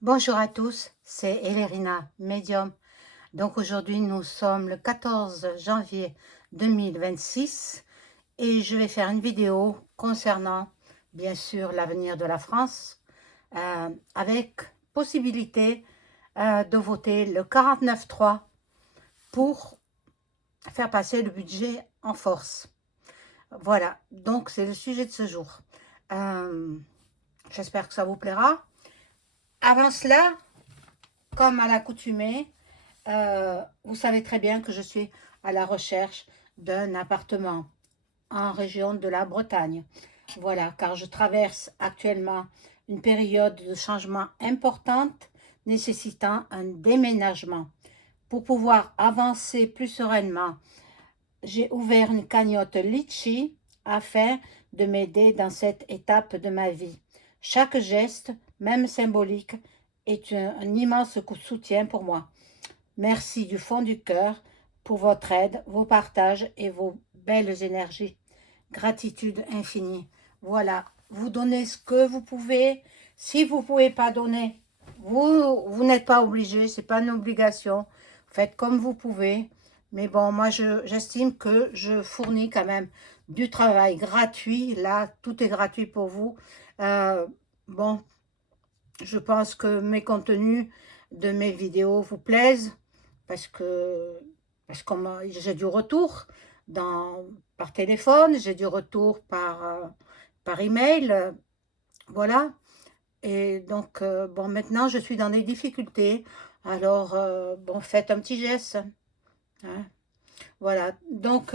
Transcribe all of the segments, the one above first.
Bonjour à tous, c'est Elérina, médium. Donc aujourd'hui nous sommes le 14 janvier 2026 et je vais faire une vidéo concernant bien sûr l'avenir de la France avec possibilité de voter le 49.3 pour faire passer le budget en force. Voilà, donc c'est le sujet de ce jour. J'espère que ça vous plaira. Avant cela, comme à l'accoutumée, vous savez très bien que je suis à la recherche d'un appartement en région de la Bretagne. Voilà, car je traverse actuellement une période de changement importante nécessitant un déménagement. Pour pouvoir avancer plus sereinement, j'ai ouvert une cagnotte Litchi afin de m'aider dans cette étape de ma vie. Chaque geste, même symbolique, est un immense coup de soutien pour moi. Merci du fond du cœur pour votre aide, vos partages et vos belles énergies. Gratitude infinie. Voilà, vous donnez ce que vous pouvez. Si vous ne pouvez pas donner, vous n'êtes pas obligé, ce n'est pas une obligation. Faites comme vous pouvez. Mais bon, moi, j'estime que je fournis quand même du travail gratuit. Là, tout est gratuit pour vous. Bon, je pense que mes contenus de mes vidéos vous plaisent parce que j'ai du retour par téléphone, j'ai du retour par email, voilà. Et donc, bon, maintenant, je suis dans des difficultés. Alors, bon, faites un petit geste, hein. Voilà. Donc,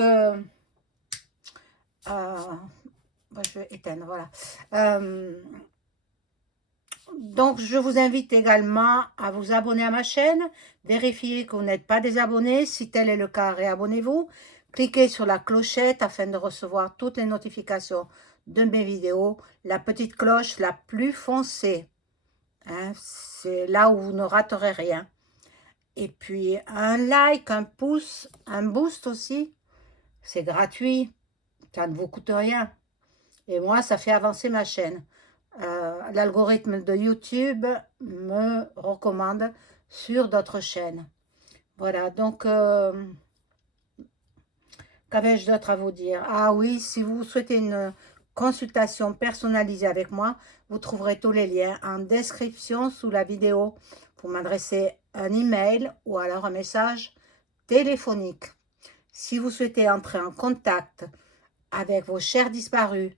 je vais éteindre, voilà. Donc, je vous invite également à vous abonner à ma chaîne. Vérifiez que vous n'êtes pas désabonné. Si tel est le cas, réabonnez-vous. Cliquez sur la clochette afin de recevoir toutes les notifications de mes vidéos. La petite cloche la plus foncée, hein, c'est là où vous ne raterez rien. Et puis, un like, un pouce, un boost aussi. C'est gratuit. Ça ne vous coûte rien. Et moi, ça fait avancer ma chaîne. L'algorithme de YouTube me recommande sur d'autres chaînes. Voilà, donc, qu'avais-je d'autre à vous dire? Ah oui, si vous souhaitez une consultation personnalisée avec moi, vous trouverez tous les liens en description sous la vidéo pour m'adresser un email ou alors un message téléphonique. Si vous souhaitez entrer en contact avec vos chers disparus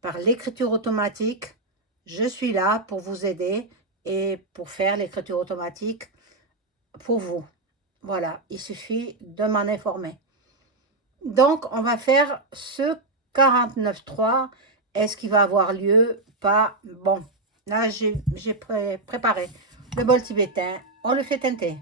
par l'écriture automatique, je suis là pour vous aider et pour faire l'écriture automatique pour vous. Voilà, il suffit de m'en informer. Donc, on va faire ce 49.3. Est-ce qu'il va avoir lieu? Pas. Bon, là, j'ai préparé le bol tibétain. On le fait teinter.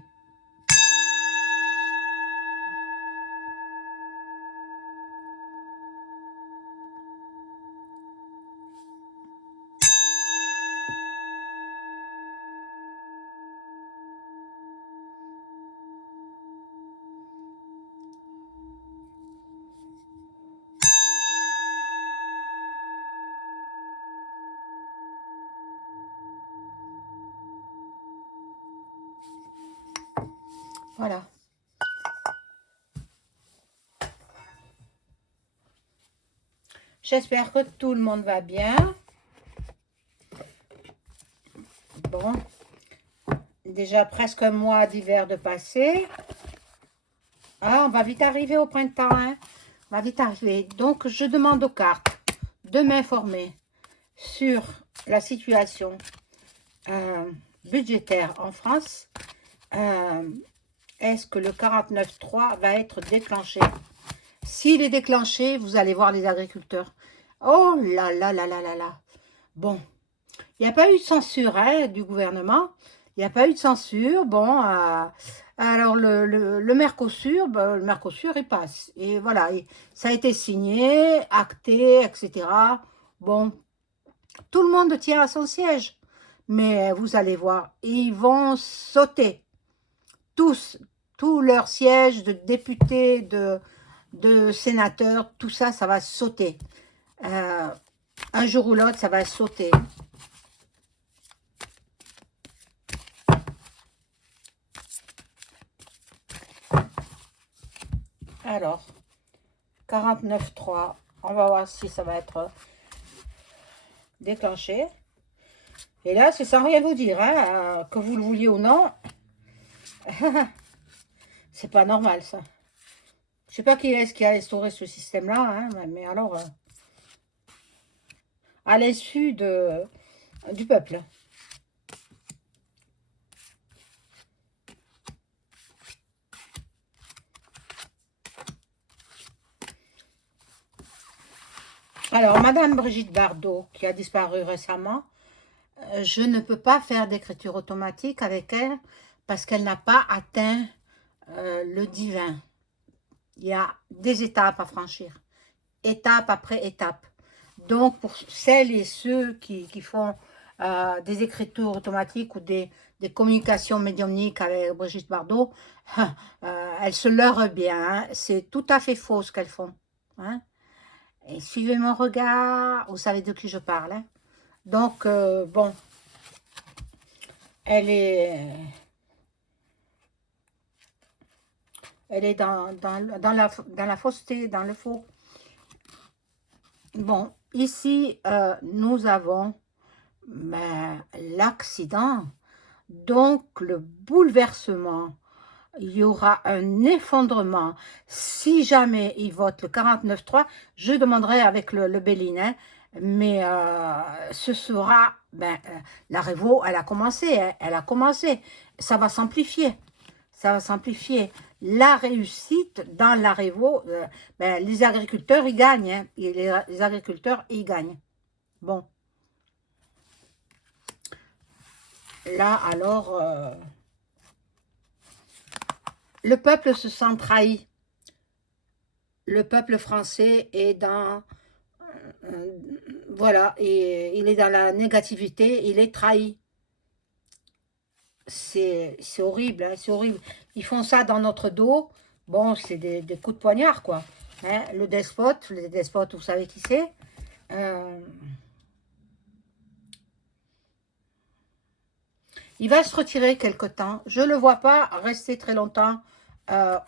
Voilà. J'espère que tout le monde va bien. Bon, déjà presque un mois d'hiver de passé. Ah, on va vite arriver au printemps, hein. On va vite arriver. Donc, je demande aux cartes de m'informer sur la situation budgétaire en France. Est-ce que le 49.3 va être déclenché? S'il est déclenché, vous allez voir les agriculteurs. Oh là là là là là là. Bon, il n'y a pas eu de censure, hein, du gouvernement. Il n'y a pas eu de censure. Bon, alors le Mercosur, ben, le Mercosur, il passe. Et voilà, ça a été signé, acté, etc. Bon, tout le monde tient à son siège. Mais vous allez voir, ils vont sauter. Tous leurs sièges de députés, de sénateurs, tout ça, ça va sauter. Un jour ou l'autre, ça va sauter. Alors, 49.3. On va voir si ça va être déclenché. Et là, c'est sans rien vous dire, hein, que vous le vouliez ou non. C'est pas normal, ça. Je sais pas qui est-ce qui a instauré ce système-là, hein, mais alors, à l'insu du peuple. Alors, Madame Brigitte Bardot, qui a disparu récemment, je ne peux pas faire d'écriture automatique avec elle parce qu'elle n'a pas atteint le divin. Il y a des étapes à franchir, étape après étape. Donc, pour celles et ceux qui font des écritures automatiques ou des communications médiumniques avec Brigitte Bardot, elles se leurrent bien. Hein. C'est tout à fait faux ce qu'elles font. Hein. Et suivez mon regard, vous savez de qui je parle. Hein. Donc, bon, elle est dans la fausseté, dans le faux. Bon, ici, nous avons l'accident, donc le bouleversement. Il y aura un effondrement. Si jamais ils votent le 49.3, je demanderai avec le Béline, hein, mais ce sera, la révo, elle a commencé, hein, elle a commencé. Ça va s'amplifier, ça va s'amplifier. La réussite dans la révo, les agriculteurs, ils gagnent, hein, les agriculteurs, ils gagnent. Bon. Là, alors, le peuple se sent trahi. Le peuple français est dans... voilà, et il est dans la négativité, il est trahi. C'est horrible, hein, c'est horrible. Ils font ça dans notre dos. Bon, c'est des coups de poignard, quoi. Hein, le despote, vous savez qui c'est. Il va se retirer quelque temps. Je ne le vois pas rester très longtemps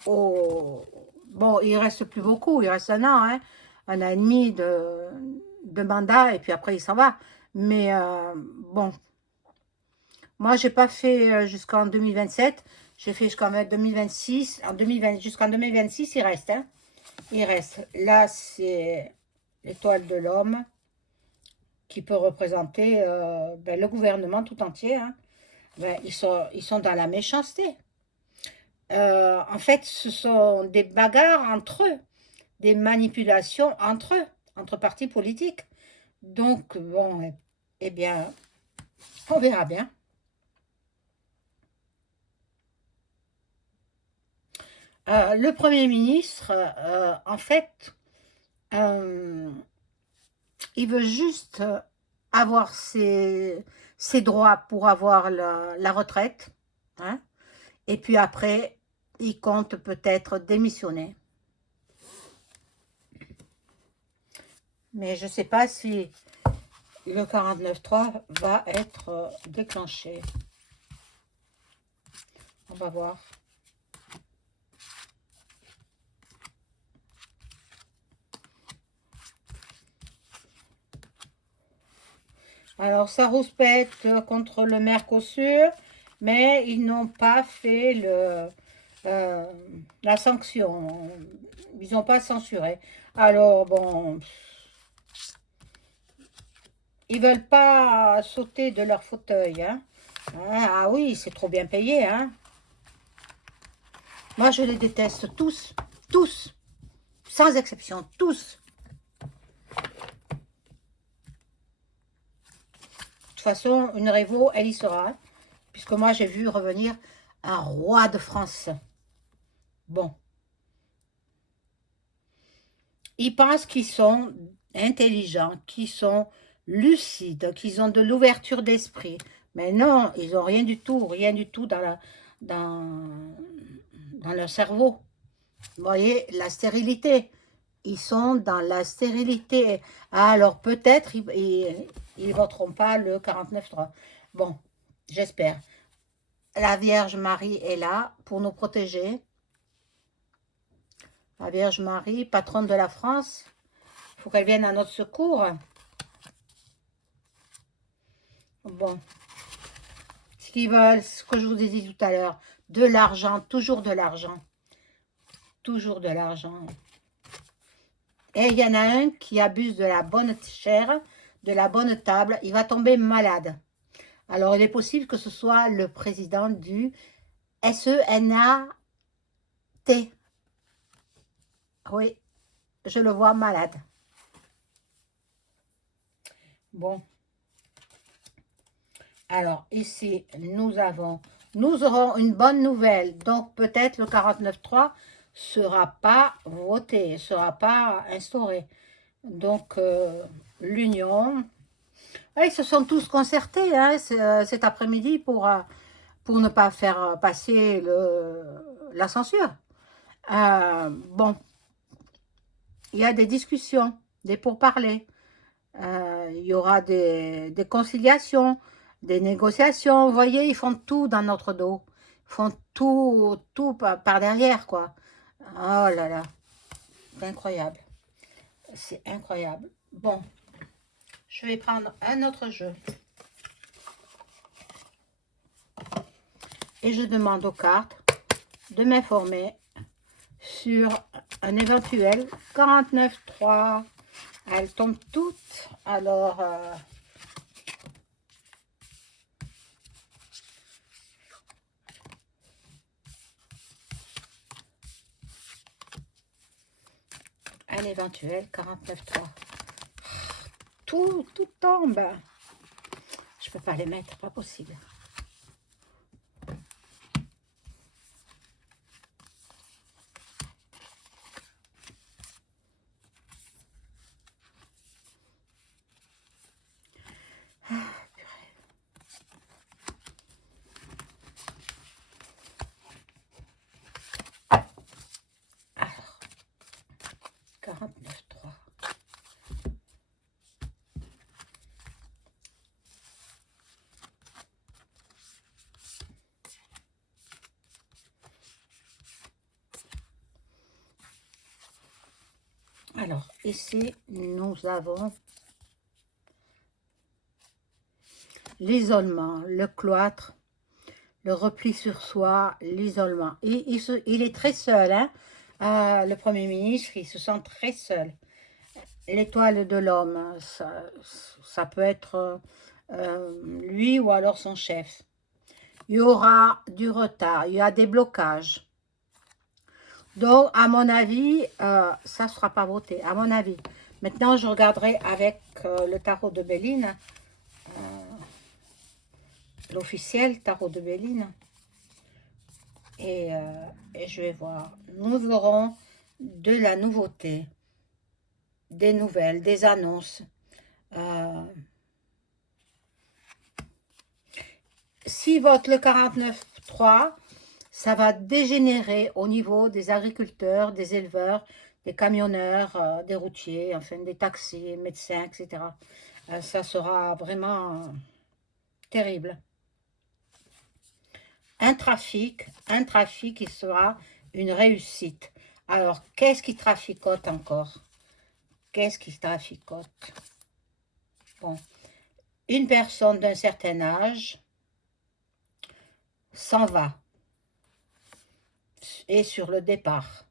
Bon, il ne reste plus beaucoup. Il reste 1 an, hein, 1 an et demi de mandat, et puis après, il s'en va. Mais bon, moi, je n'ai pas fait jusqu'en 2027. J'ai fait jusqu'en 2026. Jusqu'en 2026, il reste. Hein. Il reste. Là, c'est l'étoile de l'homme qui peut représenter le gouvernement tout entier. Hein. Ils sont dans la méchanceté. En fait, ce sont des bagarres entre eux, des manipulations entre eux, entre partis politiques. Donc, bon, eh bien, on verra bien. Le Premier ministre, en fait, il veut juste avoir ses droits pour avoir la retraite. Hein, et puis après, il compte peut-être démissionner. Mais je ne sais pas si le 49.3 va être déclenché. On va voir. Alors, ça rouspète contre le Mercosur, mais ils n'ont pas fait la sanction. Ils n'ont pas censuré. Alors, bon, ils veulent pas sauter de leur fauteuil. Hein. Ah oui, c'est trop bien payé. Hein. Moi, je les déteste tous. Tous. Sans exception. Tous. De toute façon, une révo, elle y sera. Hein, puisque moi, j'ai vu revenir un roi de France. Bon. Ils pensent qu'ils sont intelligents, qu'ils sont lucides, qu'ils ont de l'ouverture d'esprit. Mais non, ils n'ont rien du tout dans leur cerveau. Vous voyez, la stérilité. Ils sont dans la stérilité. Alors peut-être ils voteront pas le 49.3. Bon, j'espère. La Vierge Marie est là pour nous protéger. La Vierge Marie, patronne de la France. Il faut qu'elle vienne à notre secours. Bon. Ce qu'ils veulent, ce que je vous ai dit tout à l'heure, de l'argent, toujours de l'argent. Toujours de l'argent. Et il y en a un qui abuse de la bonne chair, de la bonne table, il va tomber malade. Alors, il est possible que ce soit le président du SENAT. Oui, je le vois malade. Bon. Alors, ici, nous aurons une bonne nouvelle. Donc, peut-être le 49.3 sera pas voté, ne sera pas instauré. Donc, l'union... Ils se sont tous concertés hein, cet après-midi pour ne pas faire passer la censure. Bon, il y a des discussions, des pourparlers. Il y aura des conciliations, des négociations. Vous voyez, ils font tout dans notre dos. Ils font tout par derrière, quoi. Oh là là, c'est incroyable. C'est incroyable. Bon, je vais prendre un autre jeu. Et je demande aux cartes de m'informer sur un éventuel 49.3. Elles tombent toutes. Alors, un éventuel 49.3. Tout tombe. Je peux pas les mettre, pas possible. Alors, 49.3. Alors, ici, nous avons l'isolement, le cloître, le repli sur soi, l'isolement. Il est très seul, hein. Le Premier ministre, il se sent très seul. L'étoile de l'homme, ça peut être lui ou alors son chef. Il y aura du retard, il y a des blocages. Donc, à mon avis, ça ne sera pas voté, à mon avis. Maintenant, je regarderai avec le tarot de Béline, l'officiel tarot de Béline. Et je vais voir. Nous aurons de la nouveauté, des nouvelles, des annonces. Si vote le 49.3, ça va dégénérer au niveau des agriculteurs, des éleveurs, des camionneurs, des routiers, enfin des taxis, médecins, etc. Ça sera vraiment terrible. Un trafic qui sera une réussite. Alors, qu'est-ce qui traficote encore? Qu'est-ce qui traficote? Bon, une personne d'un certain âge s'en va et sur le départ.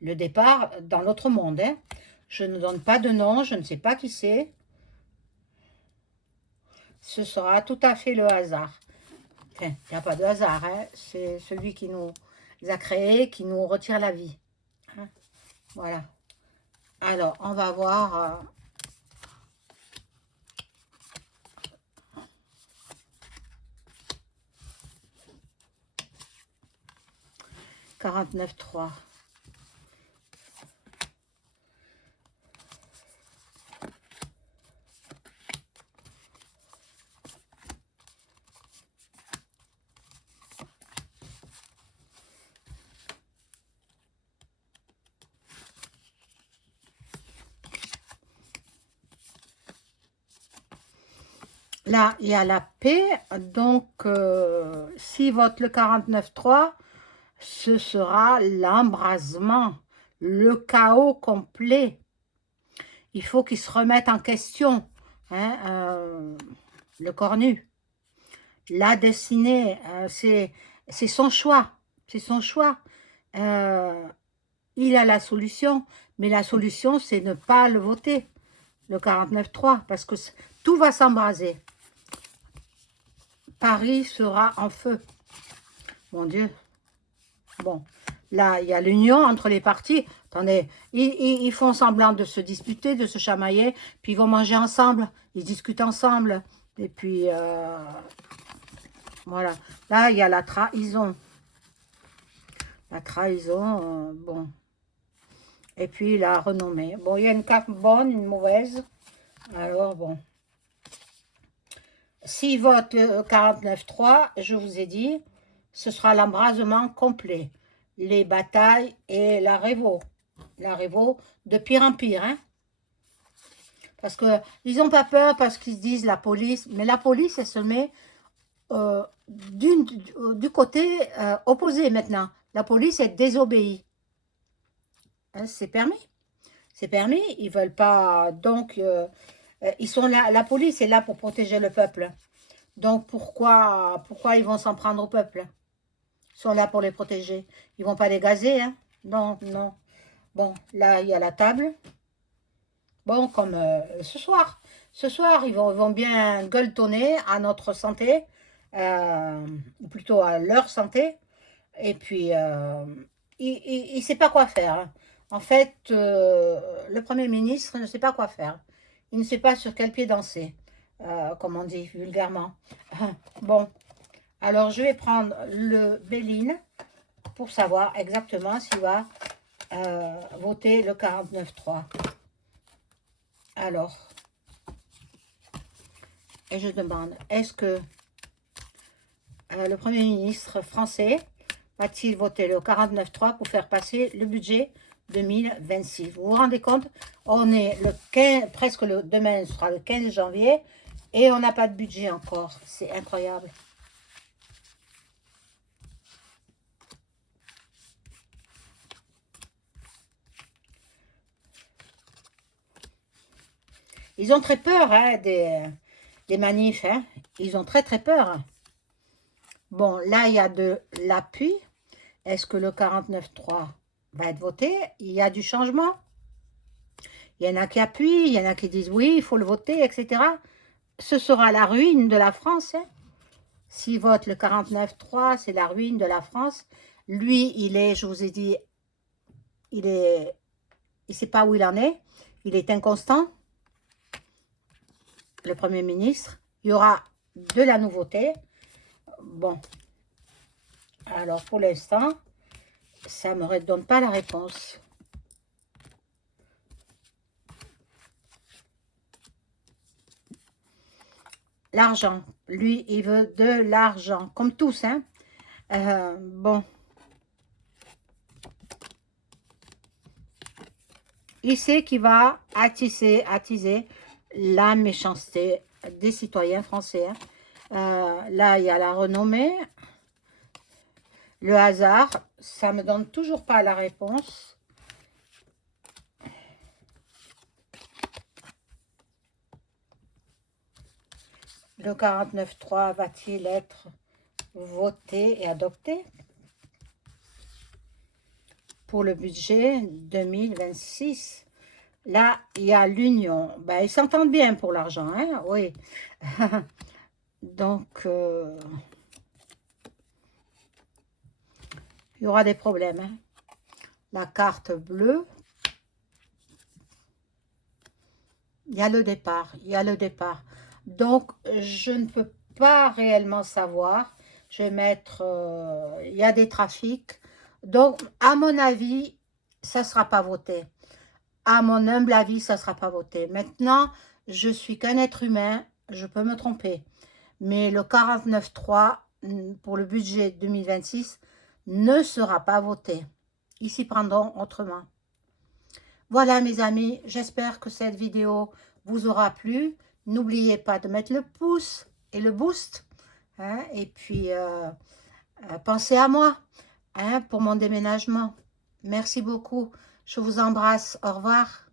Le départ dans l'autre monde. Hein. Je ne donne pas de nom, je ne sais pas qui c'est. Ce sera tout à fait le hasard. Enfin, il n'y a pas de hasard, hein. C'est celui qui nous a créés, qui nous retire la vie. Hein. Voilà. Alors, on va voir... 49.3. Là, il y a la paix, donc s'il vote le 49.3, ce sera l'embrasement, le chaos complet. Il faut qu'il se remette en question, hein, le cornu. La destinée, c'est son choix, c'est son choix. Il a la solution, mais la solution, c'est ne pas le voter, le 49.3, parce que tout va s'embraser. Paris sera en feu. Mon Dieu. Bon, là, il y a l'union entre les partis. Attendez, ils font semblant de se disputer, de se chamailler, puis ils vont manger ensemble, ils discutent ensemble. Et puis, voilà. Là, il y a la trahison. La trahison, bon. Et puis, la renommée. Bon, il y a une carte bonne, une mauvaise. Alors, bon. S'ils votent le 49.3, je vous ai dit, ce sera l'embrasement complet. Les batailles et la révo. La révo de pire en pire. Hein? Parce qu'ils n'ont pas peur, parce qu'ils se disent la police. Mais la police, elle se met du côté opposé maintenant. La police est désobéie. Hein, c'est permis. C'est permis. Ils ne veulent pas... Donc, ils sont là. La police est là pour protéger le peuple. Donc, pourquoi ils vont s'en prendre au peuple? Ils sont là pour les protéger. Ils ne vont pas les gazer, hein? Non, non. Bon, là, il y a la table. Bon, comme ce soir. Ce soir, ils vont bien gueuletonner à notre santé, ou plutôt à leur santé. Et puis, il ne sait pas quoi faire. Hein. En fait, le Premier ministre ne sait pas quoi faire. Il ne sait pas sur quel pied danser, comme on dit vulgairement. Bon, alors je vais prendre le Béline pour savoir exactement s'il va voter le 49.3. Alors, et je demande, est-ce que le Premier ministre français va-t-il voter le 49.3 pour faire passer le budget 2026? Vous vous rendez compte? On est le 15, presque demain sera le 15 janvier et on n'a pas de budget encore. C'est incroyable. Ils ont très peur hein, des manifs. Hein. Ils ont très peur. Bon, là, il y a de l'appui. Est-ce que le 49.3 va être voté? Il y a du changement. Il y en a qui appuient, il y en a qui disent oui, il faut le voter, etc. Ce sera la ruine de la France. Hein. S'il vote le 49.3, c'est la ruine de la France. Lui, il est, je vous ai dit, il ne sait pas où il en est. Il est inconstant. Le Premier ministre. Il y aura de la nouveauté. Bon. Alors, pour l'instant, ça ne me donne pas la réponse. L'argent. Lui, il veut de l'argent. Comme tous, hein. Bon. Il sait qu'il va attiser la méchanceté des citoyens français. Hein. Là, il y a la renommée. Le hasard, ça ne me donne toujours pas la réponse. Le 49.3 va-t-il être voté et adopté pour le budget 2026? Là, il y a l'union. Ben, ils s'entendent bien pour l'argent, hein? Oui. Donc, il y aura des problèmes. Hein? La carte bleue. Il y a le départ. Il y a le départ. Donc, je ne peux pas réellement savoir. Je vais mettre... il y a des trafics. Donc, à mon avis, ça ne sera pas voté. À mon humble avis, ça ne sera pas voté. Maintenant, je suis qu'un être humain. Je peux me tromper. Mais le 49.3 pour le budget 2026 ne sera pas voté. Ils s'y prendront autrement. Voilà mes amis, j'espère que cette vidéo vous aura plu. N'oubliez pas de mettre le pouce et le boost. Hein, et puis, pensez à moi. hein, pour mon déménagement. Merci beaucoup. Je vous embrasse. Au revoir.